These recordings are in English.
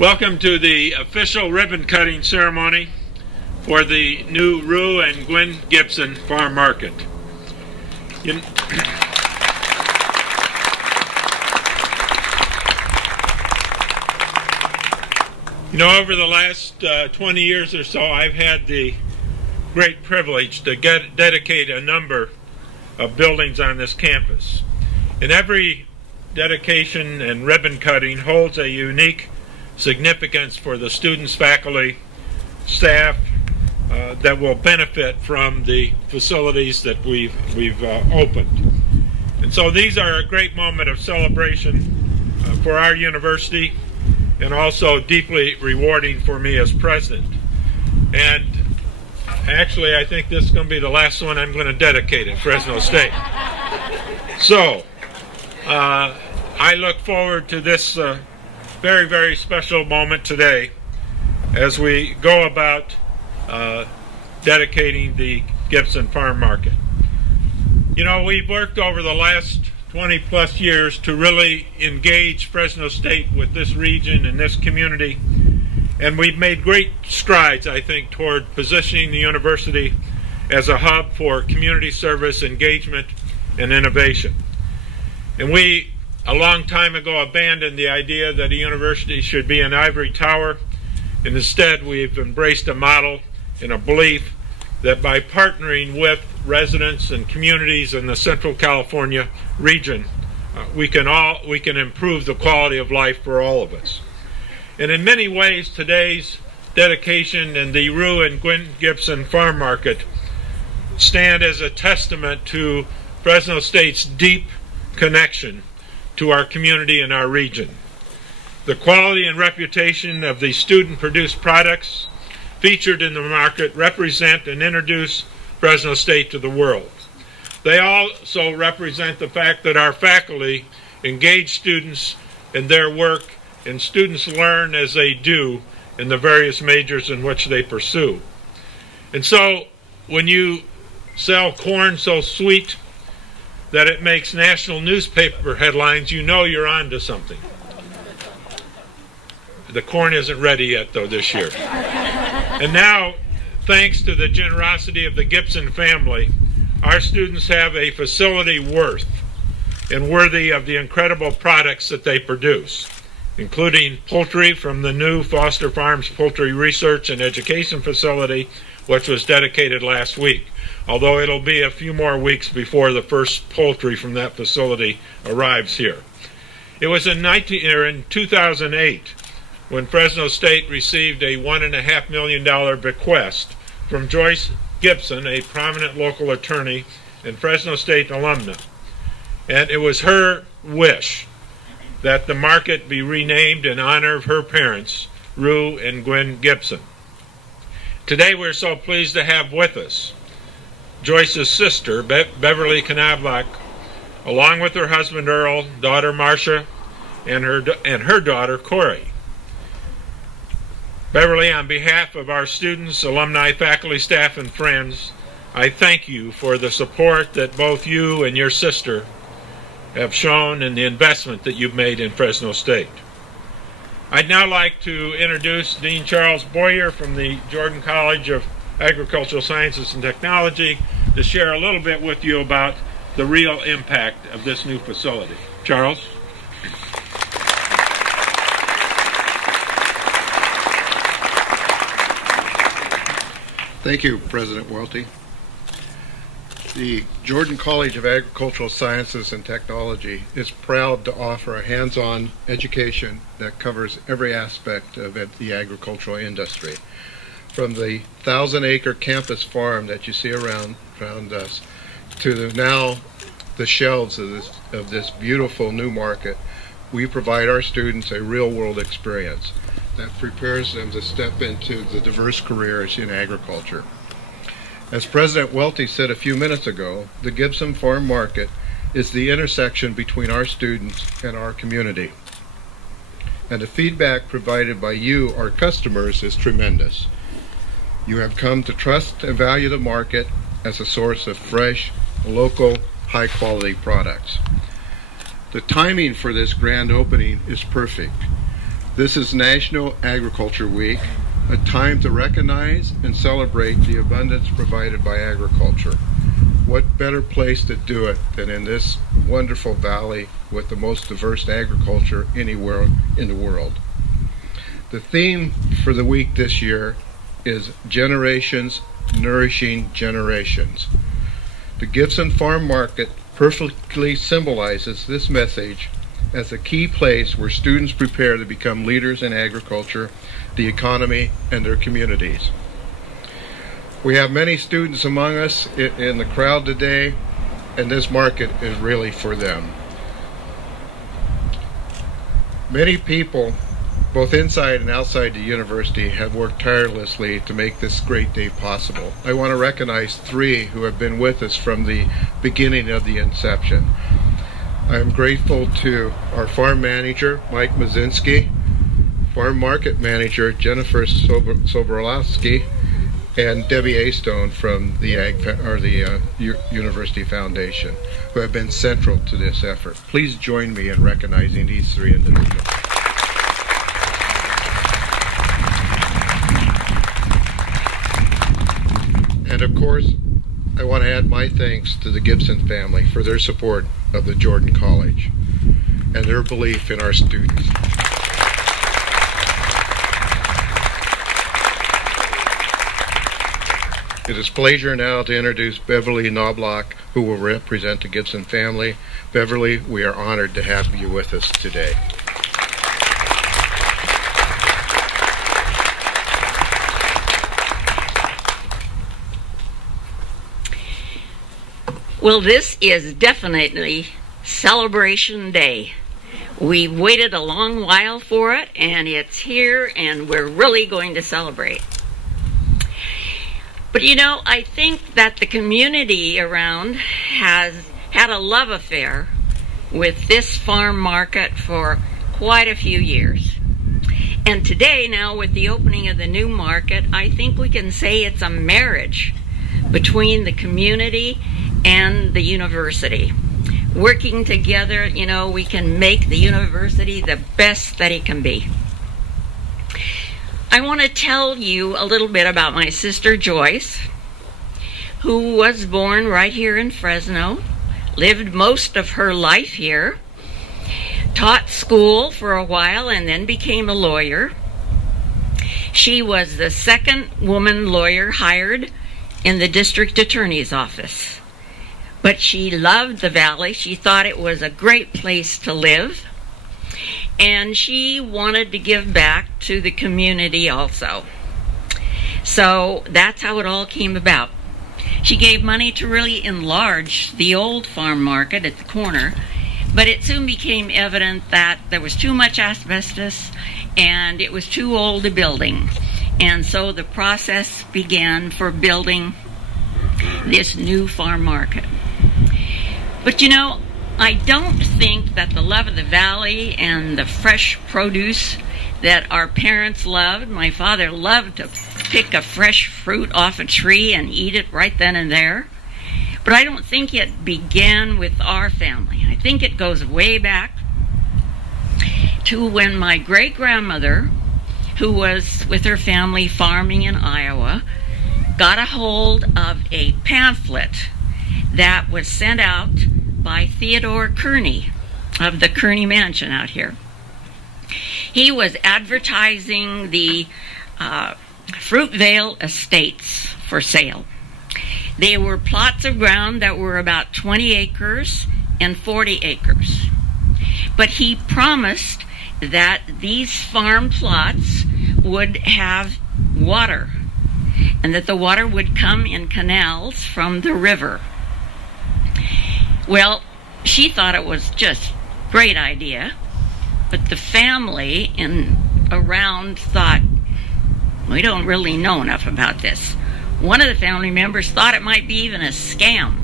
Welcome to the official ribbon cutting ceremony for the new Rue and Gwen Gibson Farm Market. You know, over the last 20 years or so, I've had the great privilege to dedicate a number of buildings on this campus. And every dedication and ribbon cutting holds a unique significance for the students, faculty, staff that will benefit from the facilities that we've opened. And so these are a great moment of celebration for our university, and also deeply rewarding for me as president. And actually, I think this is going to be the last one I'm going to dedicate at Fresno State. So I look forward to this very, very special moment today as we go about dedicating the Gibson Farm Market. You know, we've worked over the last 20 plus years to really engage Fresno State with this region and this community, and we've made great strides, I think, toward positioning the university as a hub for community service, engagement, and innovation. And we, a long time ago, abandoned the idea that a university should be an ivory tower, and instead we've embraced a model and a belief that by partnering with residents and communities in the Central California region, we can improve the quality of life for all of us. And in many ways, today's dedication and the Rue and Gwen Gibson Farm Market stand as a testament to Fresno State's deep connection to our community and our region. The quality and reputation of the student-produced products featured in the market represent and introduce Fresno State to the world. They also represent the fact that our faculty engage students in their work, and students learn as they do in the various majors in which they pursue. And so when you sell corn so sweet that it makes national newspaper headlines, you know you're on to something. The corn isn't ready yet, though, this year. And now, thanks to the generosity of the Gibson family, our students have a facility worth and worthy of the incredible products that they produce, including poultry from the new Foster Farms Poultry Research and Education Facility, which was dedicated last week, although it'll be a few more weeks before the first poultry from that facility arrives here. It was in 2008 when Fresno State received a $1.5 million bequest from Joyce Gibson, a prominent local attorney and Fresno State alumna. And it was her wish that the market be renamed in honor of her parents, Rue and Gwen Gibson. Today we're so pleased to have with us Joyce's sister, Beverly Knabloch, along with her husband Earl, daughter Marcia, and her daughter Corey. Beverly, on behalf of our students, alumni, faculty, staff, and friends, I thank you for the support that both you and your sister have shown and the investment that you've made in Fresno State. I'd now like to introduce Dean Charles Boyer from the Jordan College of Agricultural Sciences and Technology to share a little bit with you about the real impact of this new facility. Charles? Thank you, President Welty. The Jordan College of Agricultural Sciences and Technology is proud to offer a hands-on education that covers every aspect of the agricultural industry, from the 1,000-acre campus farm that you see around us to now the shelves of this beautiful new market. We provide our students a real-world experience that prepares them to step into the diverse careers in agriculture. As President Welty said a few minutes ago, the Gibson Farm Market is the intersection between our students and our community. And the feedback provided by you, our customers, is tremendous. You have come to trust and value the market as a source of fresh, local, high-quality products. The timing for this grand opening is perfect. This is National Agriculture Week, a time to recognize and celebrate the abundance provided by agriculture. What better place to do it than in this wonderful valley with the most diverse agriculture anywhere in the world? The theme for the week this year is Generations Nourishing Generations. The Gibson Farm Market perfectly symbolizes this message as a key place where students prepare to become leaders in agriculture, the economy, and their communities. We have many students among us in the crowd today, and this market is really for them. Many people, both inside and outside the university, have worked tirelessly to make this great day possible. I want to recognize 3 who have been with us from the beginning of the inception. I am grateful to our farm manager, Mike Mazinski, farm market manager, Jennifer Soborowski, and Debbie Astone from the University Foundation, who have been central to this effort. Please join me in recognizing these 3 individuals. And of course, I want to add my thanks to the Gibson family for their support of the Jordan College and their belief in our students. It is a pleasure now to introduce Beverly Knobloch, who will represent the Gibson family. Beverly, we are honored to have you with us today. Well, this is definitely Celebration Day. We waited a long while for it, and it's here, and we're really going to celebrate. But you know, I think that the community around has had a love affair with this farm market for quite a few years. And today, now with the opening of the new market, I think we can say it's a marriage between the community and the university. Working together, you know, we can make the university the best that it can be. I want to tell you a little bit about my sister Joyce, who was born right here in Fresno, lived most of her life here, taught school for a while, and then became a lawyer. She was the 2nd woman lawyer hired in the district attorney's office. But she loved the valley. She thought it was a great place to live. And she wanted to give back to the community also. So that's how it all came about. She gave money to really enlarge the old farm market at the corner, but it soon became evident that there was too much asbestos and it was too old a building. And so the process began for building this new farm market. But you know, I don't think that the love of the valley and the fresh produce that our parents loved, my father loved to pick a fresh fruit off a tree and eat it right then and there, but I don't think it began with our family. I think it goes way back to when my great-grandmother, who was with her family farming in Iowa, got a hold of a pamphlet that was sent out by Theodore Kearney of the Kearney Mansion out here. He was advertising the Fruitvale Estates for sale. They were plots of ground that were about 20 acres and 40 acres. But he promised that these farm plots would have water, and that the water would come in canals from the river. Well, she thought it was just a great idea, but the family around thought, we don't really know enough about this. One of the family members thought it might be even a scam.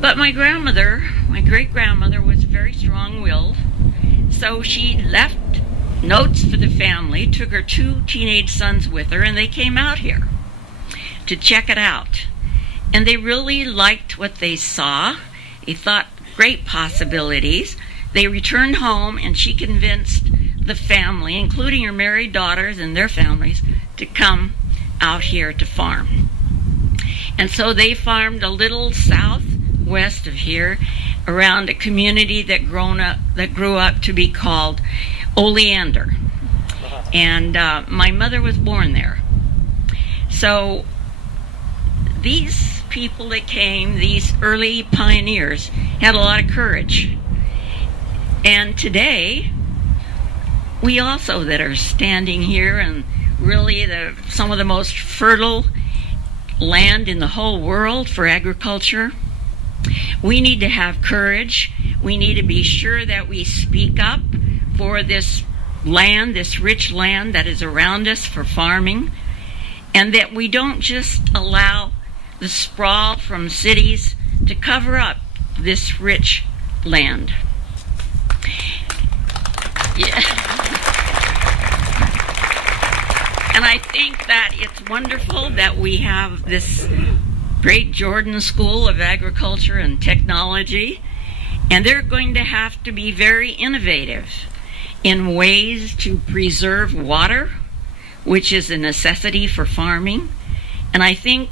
But my grandmother, my great-grandmother, was very strong-willed, so she left notes for the family, took her 2 teenage sons with her, and they came out here to check it out. And they really liked what they saw. They thought great possibilities. They returned home, and she convinced the family, including her married daughters and their families, to come out here to farm. And so they farmed a little southwest of here around a community that grew up to be called Oleander. And my mother was born there. So these people that came, these early pioneers, had a lot of courage. And today, we also that are standing here and really some of the most fertile land in the whole world for agriculture, we need to have courage. We need to be sure that we speak up for this land, this rich land that is around us for farming, and that we don't just allow the sprawl from cities to cover up this rich land. Yeah. And I think that it's wonderful that we have this great Jordan School of Agriculture and Technology, and they're going to have to be very innovative in ways to preserve water, which is a necessity for farming. And I think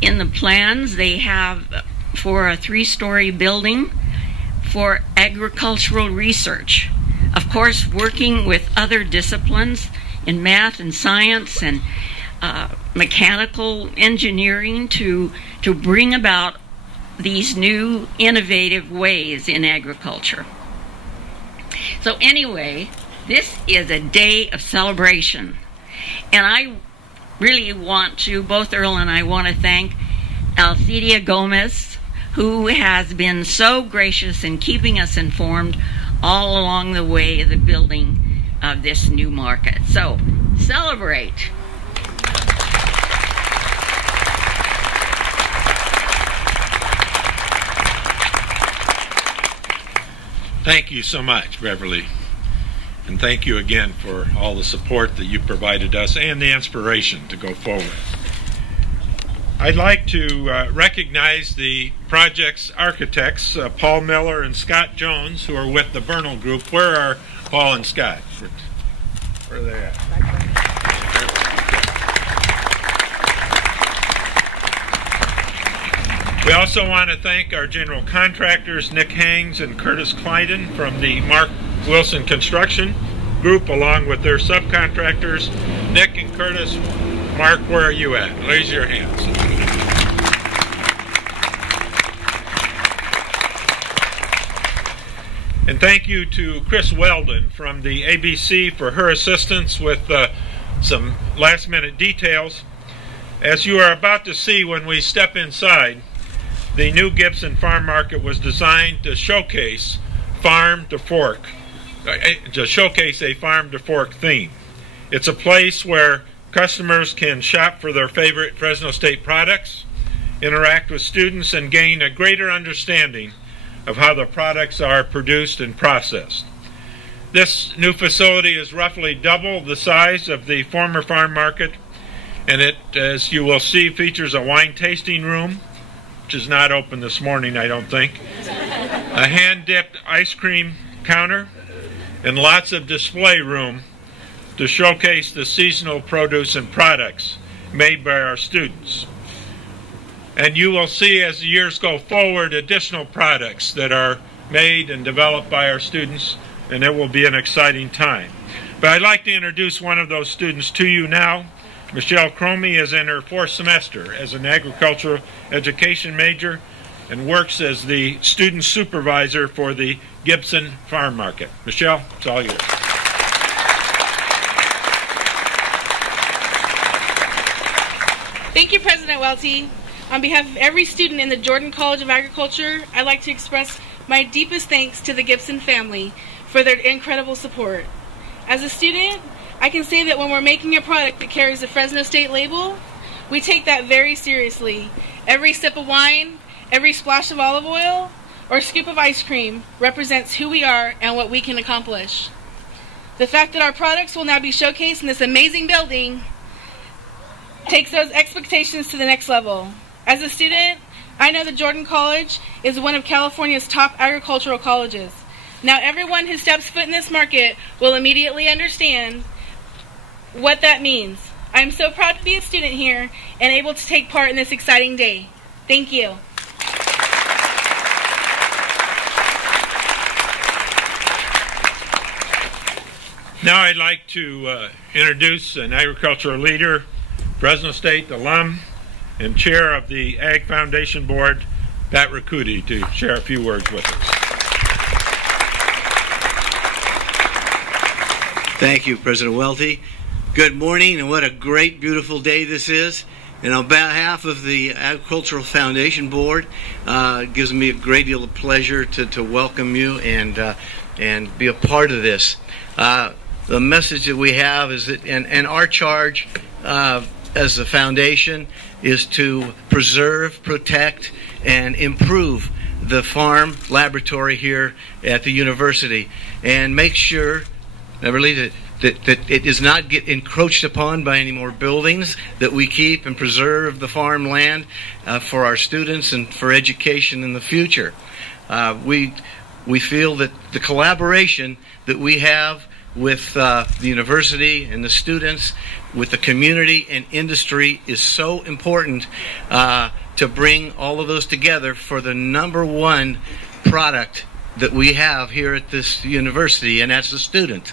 in the plans they have for a 3-story building for agricultural research. Of course, working with other disciplines in math and science and mechanical engineering to bring about these new innovative ways in agriculture. So anyway, this is a day of celebration. And I really want to, both Earl and I want to thank Alcidia Gomez, who has been so gracious in keeping us informed all along the way of the building of this new market. So, celebrate. Thank you so much, Beverly. And thank you again for all the support that you provided us and the inspiration to go forward. I'd like to recognize the project's architects, Paul Miller and Scott Jones, who are with the Bernal Group. Where are Paul and Scott? Where are they at? We also want to thank our general contractors, Nick Hangs and Curtis Kleiden from the Mark Wilson Construction Group, along with their subcontractors. Nick and Curtis, Mark, where are you at? Raise your hands. And thank you to Chris Weldon from the ABC for her assistance with some last-minute details. As you are about to see when we step inside, the new Gibson Farm Market was designed to showcase farm to fork, to showcase a farm to fork theme. It's a place where customers can shop for their favorite Fresno State products, interact with students, and gain a greater understanding of how the products are produced and processed. This new facility is roughly double the size of the former farm market, and it, as you will see, features a wine tasting room, which is not open this morning, I don't think, a hand-dipped ice cream counter, and lots of display room to showcase the seasonal produce and products made by our students. And you will see as the years go forward additional products that are made and developed by our students, and it will be an exciting time. But I'd like to introduce one of those students to you now. Michelle Cromie is in her 4th semester as an agricultural education major and works as the student supervisor for the Gibson Farm Market. Michelle, it's all yours. Thank you, President Welty. On behalf of every student in the Jordan College of Agriculture, I'd like to express my deepest thanks to the Gibson family for their incredible support. As a student, I can say that when we're making a product that carries the Fresno State label, we take that very seriously. Every sip of wine, every splash of olive oil, or scoop of ice cream represents who we are and what we can accomplish. The fact that our products will now be showcased in this amazing building takes those expectations to the next level. As a student, I know that Jordan College is one of California's top agricultural colleges. Now everyone who steps foot in this market will immediately understand what that means. I'm so proud to be a student here and able to take part in this exciting day. Thank you. Now I'd like to introduce an agricultural leader, Fresno State alum, and chair of the Ag Foundation Board, Pat Riccuti, to share a few words with us. Thank you, President Welty. Good morning, and what a great, beautiful day this is. And on behalf of the Agricultural Foundation Board, it gives me a great deal of pleasure to welcome you and be a part of this. The message that we have is that, and our charge as a foundation is to preserve, protect, and improve the farm laboratory here at the university, and make sure, Everly, that it does not get encroached upon by any more buildings, that we keep and preserve the farmland for our students and for education in the future. We feel that the collaboration that we have with the university and the students, with the community and industry, is so important to bring all of those together for the #1 product that we have here at this university, and that's the student.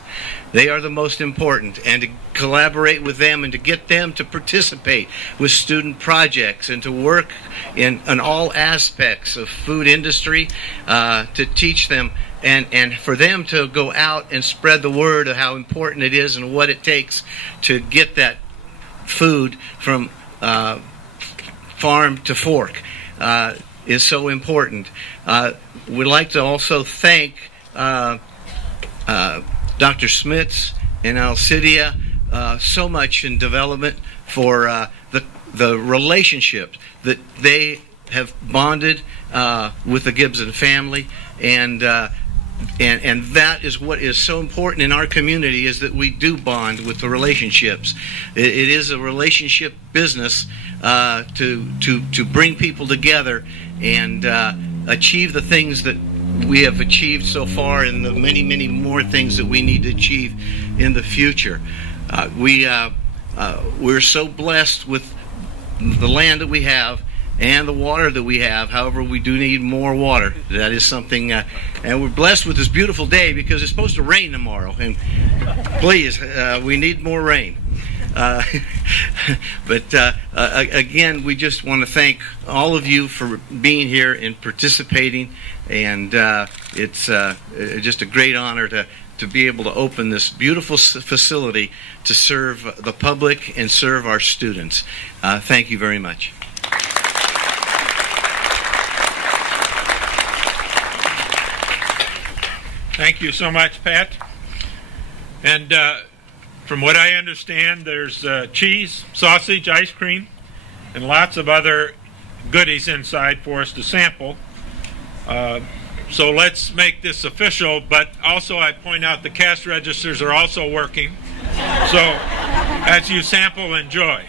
They are the most important, and to collaborate with them and to get them to participate with student projects and to work in all aspects of food industry, to teach them and for them to go out and spread the word of how important it is and what it takes to get that food from farm to fork is so important. We'd like to also thank Dr. Smits and Alcidia so much in development for the relationships that they have bonded with the Gibson family, and that is what is so important in our community, is that we do bond with the relationships. It is a relationship business to bring people together and achieve the things that we have achieved so far, and the many, many more things that we need to achieve in the future. We're so blessed with the land that we have and the water that we have. However, we do need more water. That is something, and we're blessed with this beautiful day because it's supposed to rain tomorrow, and please, we need more rain. But again, we just want to thank all of you for being here and participating, and it's just a great honor to be able to open this beautiful facility to serve the public and serve our students. Thank you very much. Thank you so much, Pat. And from what I understand, there's cheese, sausage, ice cream, and lots of other goodies inside for us to sample. So let's make this official, but also I point out the cash registers are also working. So as you sample, enjoy.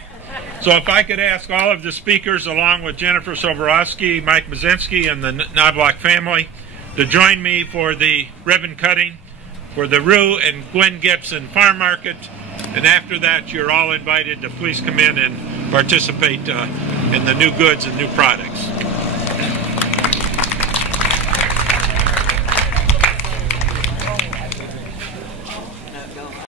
So if I could ask all of the speakers, along with Jennifer Soborowski, Mike Mazinski, and the Knobloch family, to join me for the ribbon cutting for the Rue and Gwen Gibson Farm Market. And after that, you're all invited to please come in and participate in the new goods and new products.